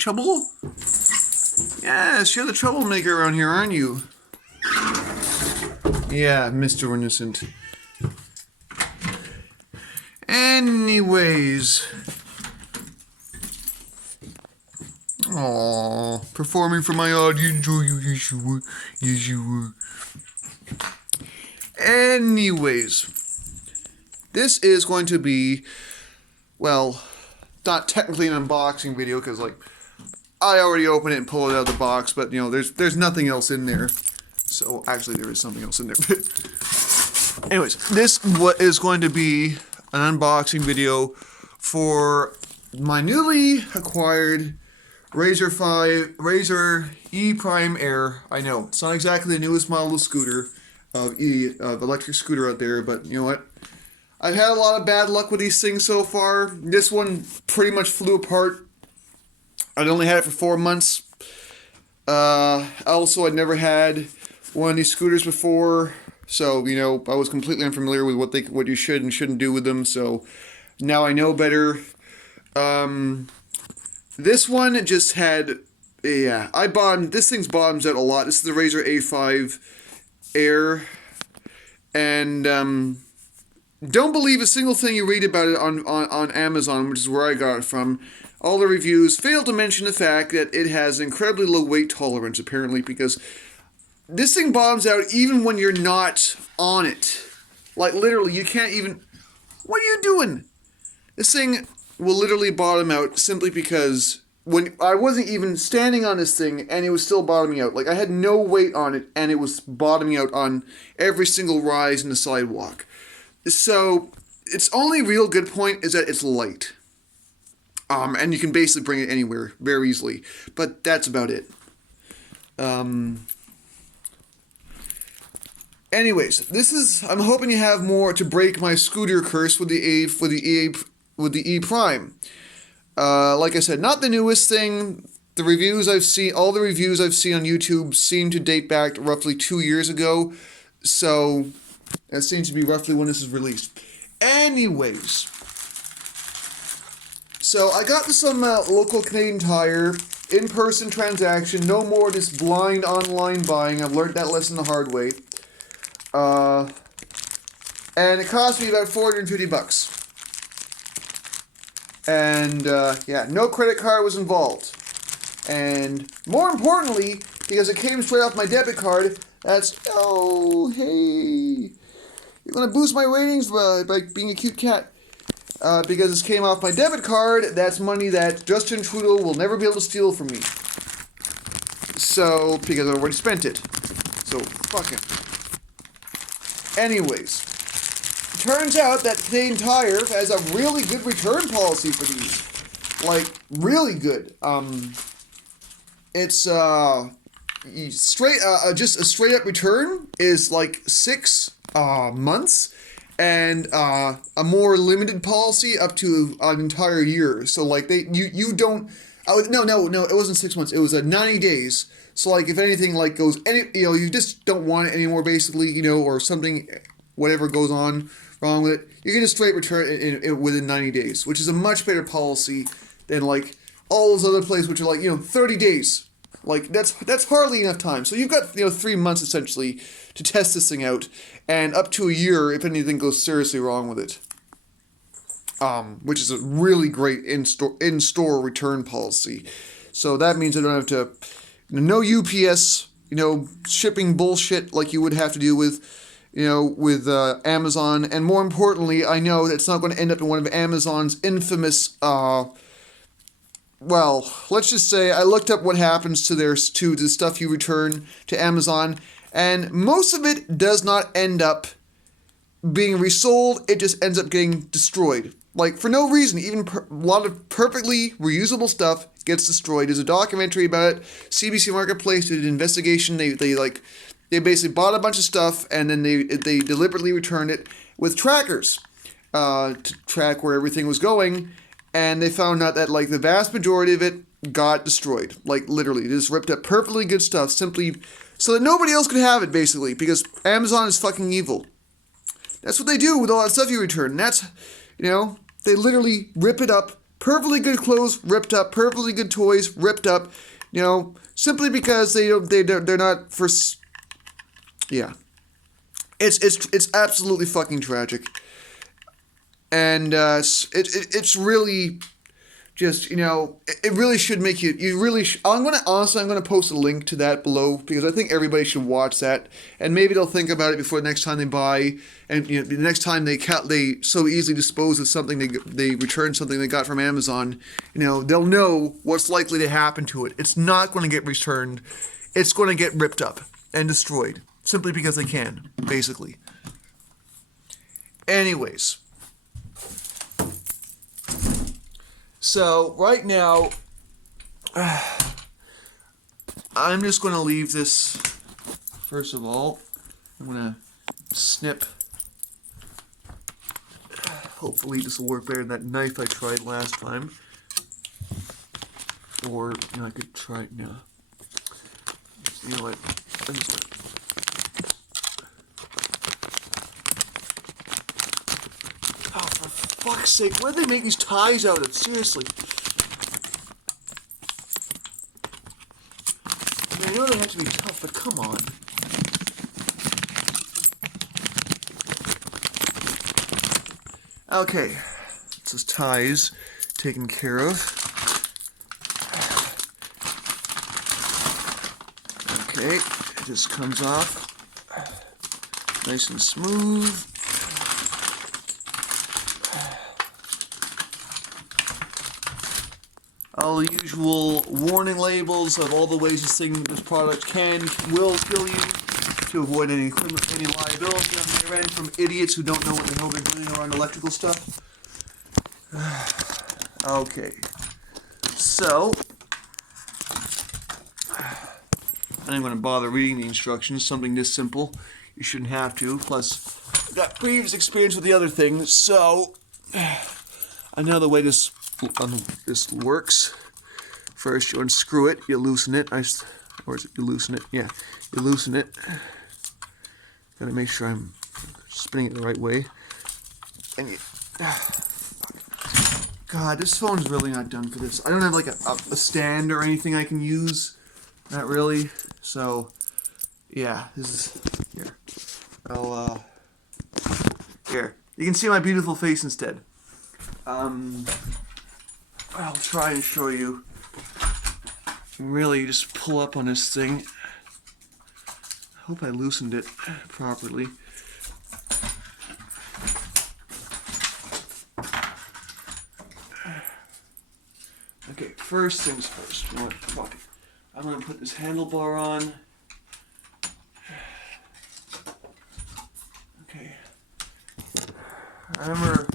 trouble? Yes, you're the troublemaker around here, aren't you? Yeah, Mr. Innocent. Anyways. Aww, performing for my audience. Oh, yes, you were. Yes, you were. Anyways, this is going to be, well, not technically an unboxing video because, like, I already opened it and pulled it out of the box, but, you know, there's nothing else in there. So, actually, there is something else in there. Anyways, this is going to be an unboxing video for my newly acquired Razor E Prime Air. I know, it's not exactly the newest model of scooter, of electric scooter out there, but you know what? I've had a lot of bad luck with these things so far. This one pretty much flew apart. I'd only had it for 4 months. Also, I'd never had one of these scooters before, so, you know, I was completely unfamiliar with what you should and shouldn't do with them, so now I know better. This one just had, yeah, this thing's bottoms out a lot. This is the Razor A5 Air, and don't believe a single thing you read about it on Amazon, which is where I got it from. All the reviews fail to mention the fact that it has incredibly low weight tolerance, apparently, because this thing bottoms out even when you're not on it. Like, literally, you can't even... What are you doing? This thing will literally bottom out simply because when I wasn't even standing on this thing and it was still bottoming out. Like, I had no weight on it and it was bottoming out on every single rise in the sidewalk. So, its only real good point is that it's light. And you can basically bring it anywhere very easily. But that's about it. Anyways, I'm hoping you have more to break my scooter curse with the E Prime. Like I said, not the newest thing. The reviews I've seen, all the reviews I've seen on YouTube seem to date back to roughly 2 years ago. So, that seems to be roughly when this is released. Anyways, so I got this from local Canadian Tire, in-person transaction, no more of this blind online buying. I've learned that lesson the hard way. And it cost me about $450. And, yeah, no credit card was involved. And, more importantly, because it came straight off my debit card, that's, oh, hey, you're gonna boost my ratings by being a cute cat. Because this came off my debit card, that's money that Justin Trudeau will never be able to steal from me. So, because I already spent it. So, fuck him. Anyways, turns out that Canadian Tire has a really good return policy for these. Like, really good. It's, just a straight up return is like 6 months. And a more limited policy up to an entire year. So, like, you don't... No, it wasn't 6 months. It was 90 days. So, like, if anything, like, goes... you just don't want it anymore, basically, you know, or something, whatever goes on wrong with it. You can just straight return it within 90 days, which is a much better policy than, like, all those other places, which are, like, 30 days. Like, that's hardly enough time. So you've got, 3 months, essentially, to test this thing out, and up to a year if anything goes seriously wrong with it. Which is a really great in-store return policy. So that means I don't have to, no UPS, shipping bullshit like you would have to deal with, with Amazon. And more importantly, I know that it's not going to end up in one of Amazon's infamous, well, let's just say I looked up what happens to the stuff you return to Amazon, and most of it does not end up being resold. It just ends up getting destroyed. Like, for no reason. Even a lot of perfectly reusable stuff gets destroyed. There's a documentary about it. CBC Marketplace did an investigation. They basically bought a bunch of stuff, and then they deliberately returned it with trackers to track where everything was going. And they found out that, like, the vast majority of it got destroyed. Like, literally. They just ripped up perfectly good stuff simply so that nobody else could have it, basically. Because Amazon is fucking evil. That's what they do with all that stuff you return. And that's, they literally rip it up, Perfectly good clothes, ripped up. Perfectly good toys, ripped up. You know, simply because they're not for. Yeah, it's absolutely fucking tragic, and it's really. Just, you know, it really should make you really, I'm gonna post a link to that below because I think everybody should watch that and maybe they'll think about it before the next time they buy and, you know, the next time they so easily dispose of something, they return something they got from Amazon, you know, they'll know what's likely to happen to it. It's not going to get returned. It's going to get ripped up and destroyed simply because they can, basically. Anyways. So, right now, I'm just going to leave this, first of all, I'm going to snip, hopefully this will work better than that knife I tried last time, or, you know, I could try it now, you know what, I'm just going to, oh, for fuck's sake, where do they make these ties out of, seriously? I know they have to be tough, but come on. Okay, this is ties taken care of. Okay, it just comes off nice and smooth. All the usual warning labels of all the ways this product will kill you to avoid any liability on their end from idiots who don't know what the hell they're doing around electrical stuff. Okay, so I'm not going to bother reading the instructions. Something this simple, you shouldn't have to. Plus, I've got previous experience with the other things, so I know the way this works. First, you unscrew it, you loosen it. Or is it you loosen it? Yeah, you loosen it. Gotta make sure I'm spinning it the right way. And you. God, this phone's really not done for this. I don't have like a stand or anything I can use. Not really. So, yeah, this is here. Here. You can see my beautiful face instead. I'll try and show you. Really, just pull up on this thing. I hope I loosened it properly. Okay, first things first. You know what? Fuck it. I'm gonna put this handlebar on. Okay. I remember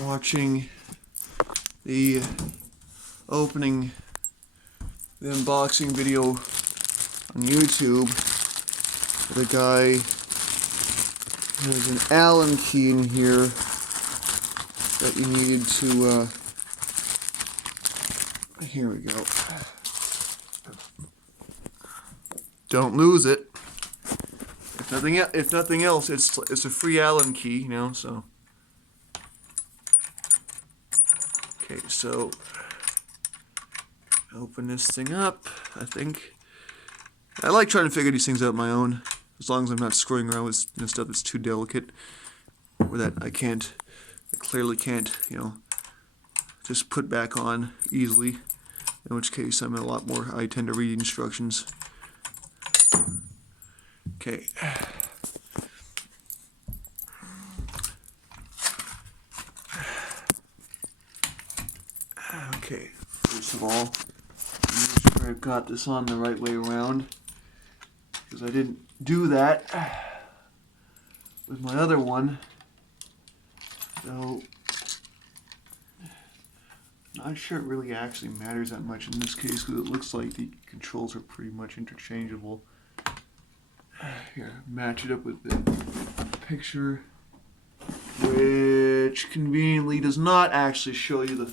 watching the unboxing video on YouTube with a guy. There's an Allen key in here that you need to. Here we go. Don't lose it. If nothing else, it's a free Allen key, you know. So. Okay, so open this thing up. I think I like trying to figure these things out on my own, as long as I'm not screwing around with stuff that's too delicate, or that I clearly can't, you know, just put back on easily. In which case, I tend to read instructions. Okay. Okay, first of all, make sure I've got this on the right way around, because I didn't do that with my other one. So, not sure it really actually matters that much in this case, because it looks like the controls are pretty much interchangeable. Here, match it up with the picture, which conveniently does not actually show you the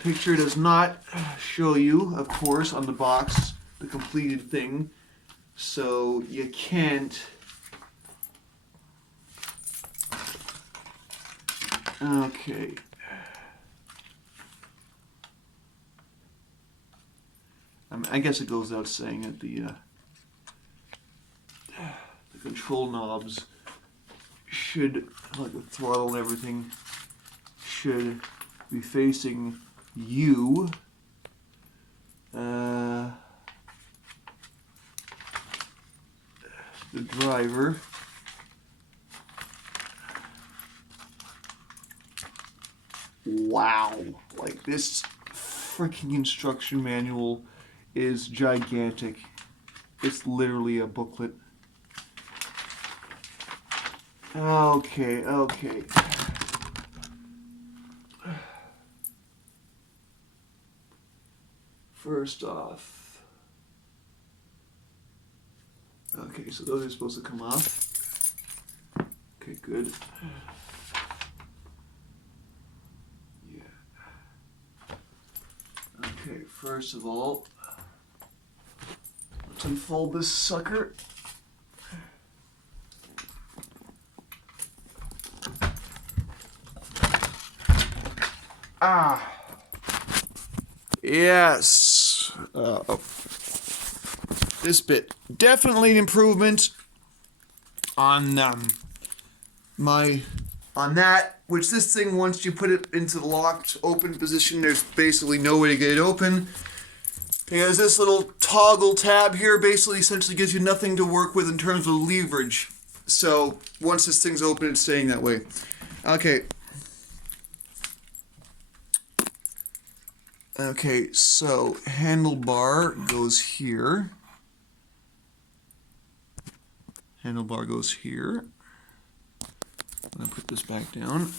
picture does not show you, of course, on the box, the completed thing, so you can't. Okay. mean, I guess it goes without saying that the control knobs should, like the throttle and everything, should be facing you. The driver. Wow, like this freaking instruction manual is gigantic. It's literally a booklet. Okay. First off, okay, so those are supposed to come off. Okay, good. Yeah. Okay, first of all, let's unfold this sucker. Ah. Yes. This bit. Definitely an improvement on on that, which this thing, once you put it into the locked open position, there's basically no way to get it open. Because this little toggle tab here basically essentially gives you nothing to work with in terms of leverage. So once this thing's open, it's staying that way. Okay. Okay, so handlebar goes here. Handlebar goes here. I'm going to put this back down.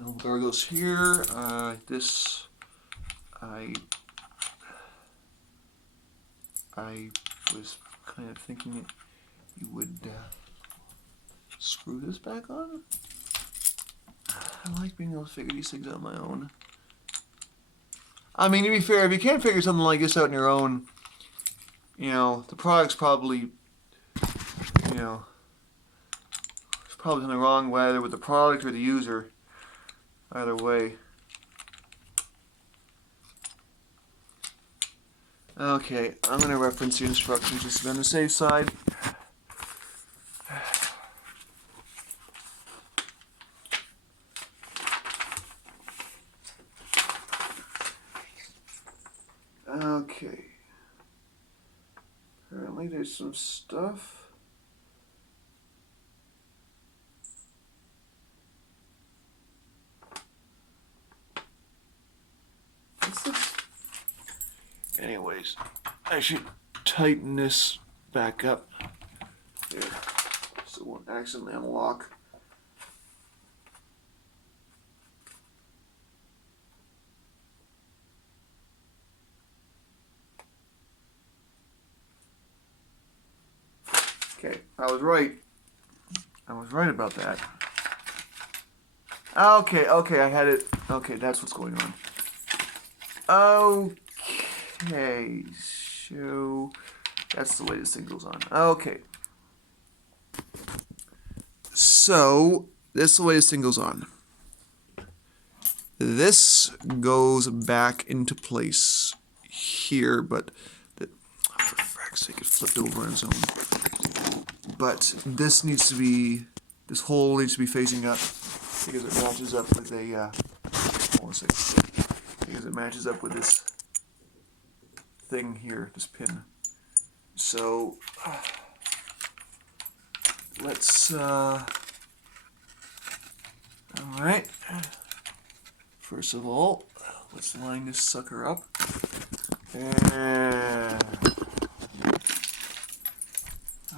Handlebar goes here. This, I was kind of thinking that you would screw this back on. I like being able to figure these things out on my own. I mean, to be fair, if you can't figure something like this out on your own, you know, the product's probably, you know, there's probably something wrong either with the product or the user. Either way. Okay, I'm going to reference the instructions just to be on the safe side. Okay. Apparently there's some stuff. What's this? Anyways, I should tighten this back up. There. So it won't accidentally unlock. Okay, I was right. I was right about that. Okay, I had it. Okay, that's what's going on. Okay, so that's the way this thing goes on. Okay. So, this is the way this thing goes on. This goes back into place here, but for frack's sake, it flipped over on its own. But this needs to be, this hole needs to be facing up because it matches up with a, because it matches up with this thing here, this pin. So, let's, alright. First of all, let's line this sucker up. And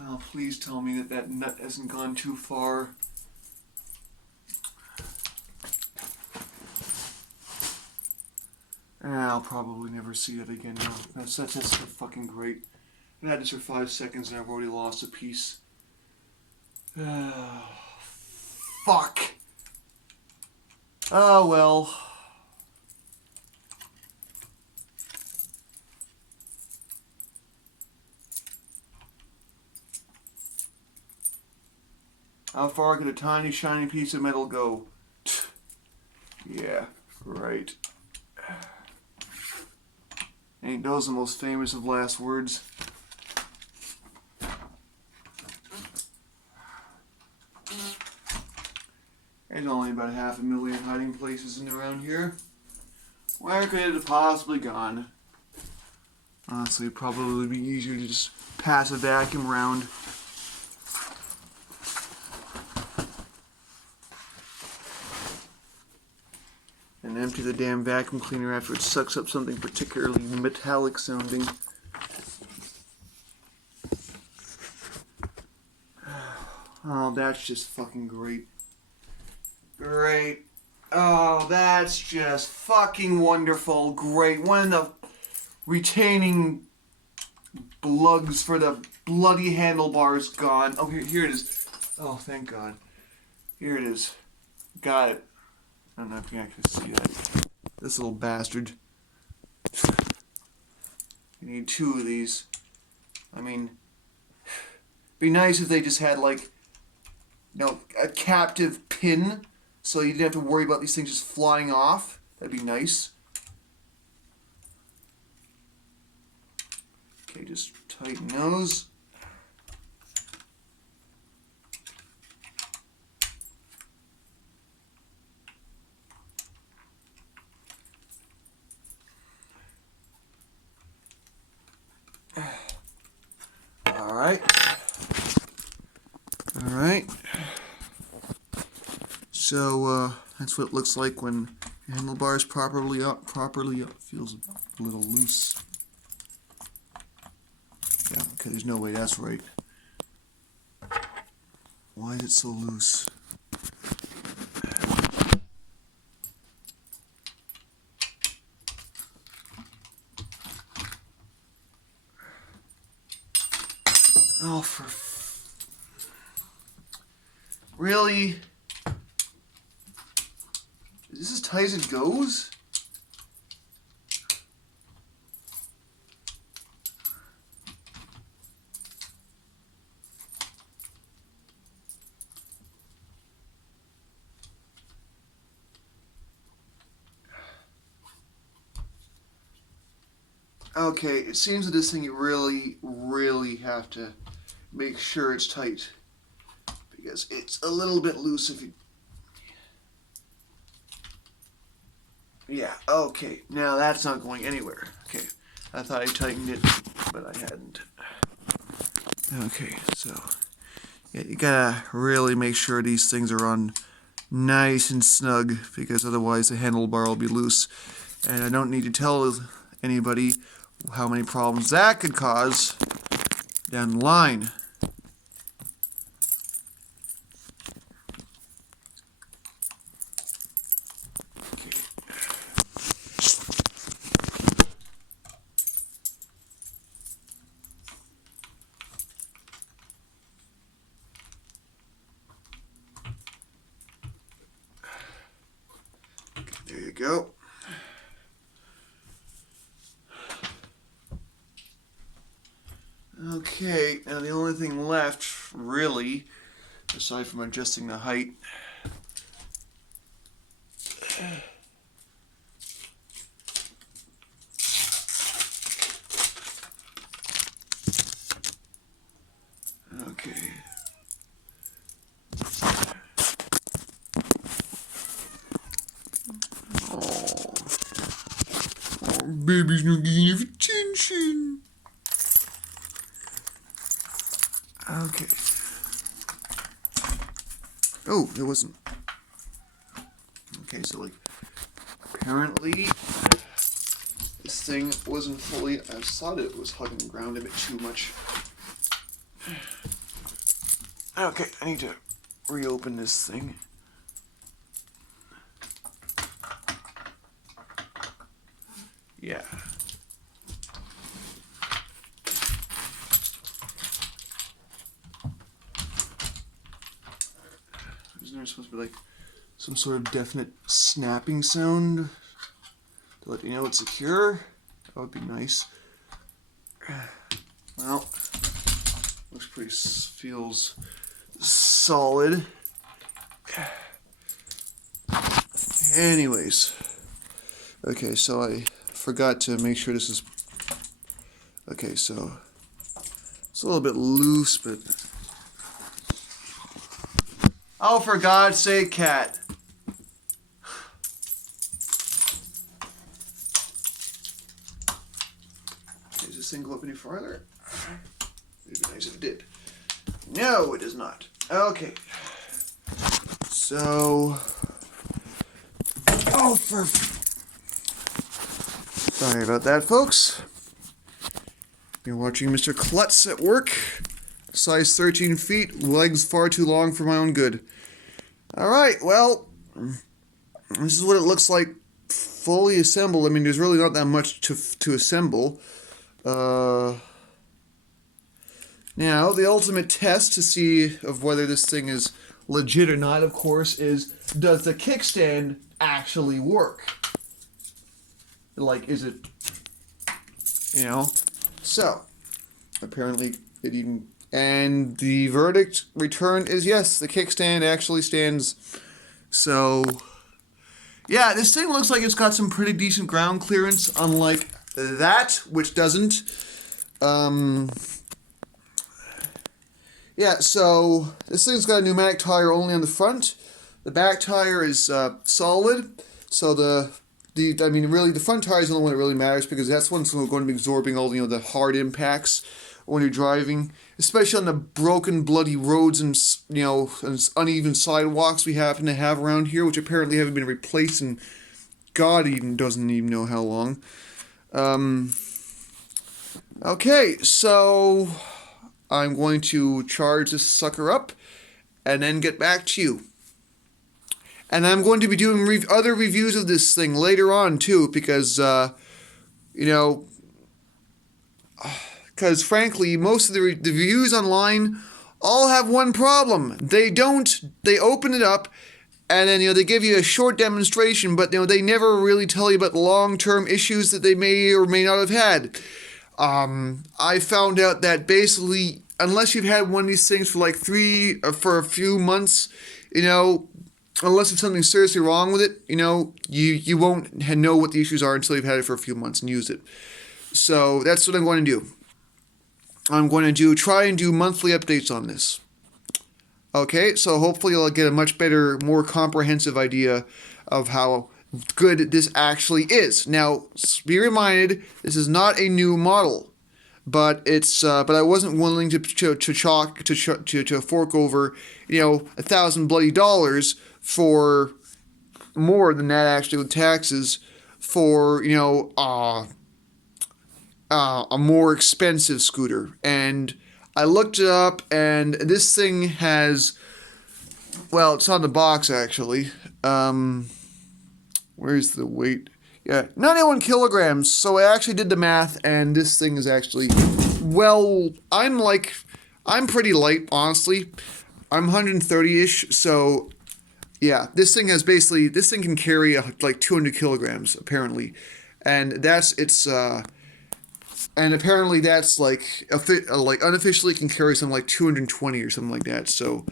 oh, please tell me that that nut hasn't gone too far. I'll probably never see it again now. That's so fucking great. I've had this for 5 seconds and I've already lost a piece. Fuck. Oh well. How far could a tiny shiny piece of metal go? Yeah, right. Ain't those the most famous of last words? There's only about 500,000 hiding places in around here. Where could it have possibly gone? Honestly, it'd probably be easier to just pass a vacuum around. And empty the damn vacuum cleaner after it sucks up something particularly metallic sounding. Oh, that's just fucking great. Great. Oh, that's just fucking wonderful. Great. One of the retaining lugs for the bloody handlebars gone. Oh, here it is. Oh, thank God. Here it is. Got it. I don't know if you can actually see that. This little bastard. You need 2 of these. I mean, it'd be nice if they just had, like, you know, a captive pin so you didn't have to worry about these things just flying off. That'd be nice. Okay, just tighten those. Alright. So, that's what it looks like when the handlebar's properly up. Feels a little loose. Yeah, okay, there's no way that's right. Why is it so loose? Oh, really? Is this as tight as it goes? Okay, it seems that this thing you really have to make sure it's tight, because it's a little bit loose if you... Yeah, okay, now that's not going anywhere. Okay, I thought I tightened it, but I hadn't. Okay, so, yeah, you gotta really make sure these things are on nice and snug, because otherwise the handlebar will be loose. And I don't need to tell anybody how many problems that could cause down the line. There you go. Okay, now the only thing left, really, aside from adjusting the height, okay. Oh, baby's not getting enough attention. Okay. Oh, it wasn't. Okay, so like, apparently, this thing wasn't fully, I thought it was hugging the ground a bit too much. Okay, I need to reopen this thing. Yeah. Isn't there supposed to be like some sort of definite snapping sound to let you know it's secure? That would be nice. Well, looks pretty, feels solid. Anyways, okay, so I forgot to make sure this is Okay, so it's a little bit loose, but... Oh, for God's sake, cat. Okay, does this thing go up any farther? It'd be nice if it did. No, it does not. Okay. So... Oh, for... Sorry about that, folks. You're watching Mr. Klutz at work. Size 13 feet, legs far too long for my own good. Alright, well, this is what it looks like fully assembled. I mean, there's really not that much to assemble. Now, the ultimate test to see of whether this thing is legit or not, of course, is does the kickstand actually work? Like, is it, you know? So, apparently it even... And the verdict return is yes, the kickstand actually stands. So, yeah, this thing looks like it's got some pretty decent ground clearance, unlike that, which doesn't. Yeah, so this thing's got a pneumatic tire only on the front. The back tire is solid. So I mean, really, the front tire is the only one that really matters because that's what's going to be absorbing all the hard impacts when you're driving, especially on the broken, bloody roads and and uneven sidewalks we happen to have around here, which apparently haven't been replaced in God even doesn't even know how long. Okay, so I'm going to charge this sucker up and then get back to you. And I'm going to be doing other reviews of this thing later on too, because because frankly, most of the reviews online all have one problem. They open it up, and then they give you a short demonstration, but they never really tell you about the long-term issues that they may or may not have had. I found out that basically, unless you've had one of these things for for a few months, unless there's something seriously wrong with it, you won't know what the issues are until you've had it for a few months and used it. So that's what I'm going to do. I'm going to try and do monthly updates on this. Okay, so hopefully I'll get a much better, more comprehensive idea of how good this actually is. Now, be reminded, this is not a new model, but but I wasn't willing to fork over, $1,000 bloody dollars for more than that actually with taxes for a more expensive scooter. And I looked it up, and this thing has, well, it's on the box actually. Where's the weight? Yeah, 91 kilograms. So I actually did the math, and this thing is actually, well, I'm pretty light, honestly. I'm 130-ish, so yeah, this thing can carry like 200 kilograms apparently, and and apparently that's like unofficially can carry something like 220 or something like that. So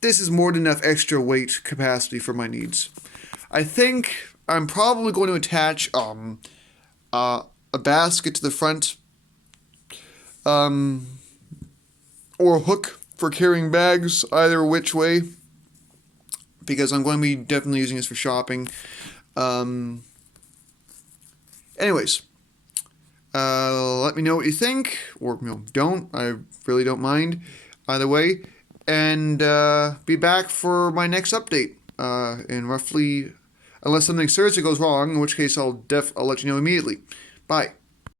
this is more than enough extra weight capacity for my needs. I think I'm probably going to attach a basket to the front, or a hook for carrying bags, either which way, because I'm going to be definitely using this for shopping. Anyways, let me know what you think, or don't. I really don't mind either way. And be back for my next update in roughly, unless something seriously goes wrong, in which case I'll let you know immediately. Bye.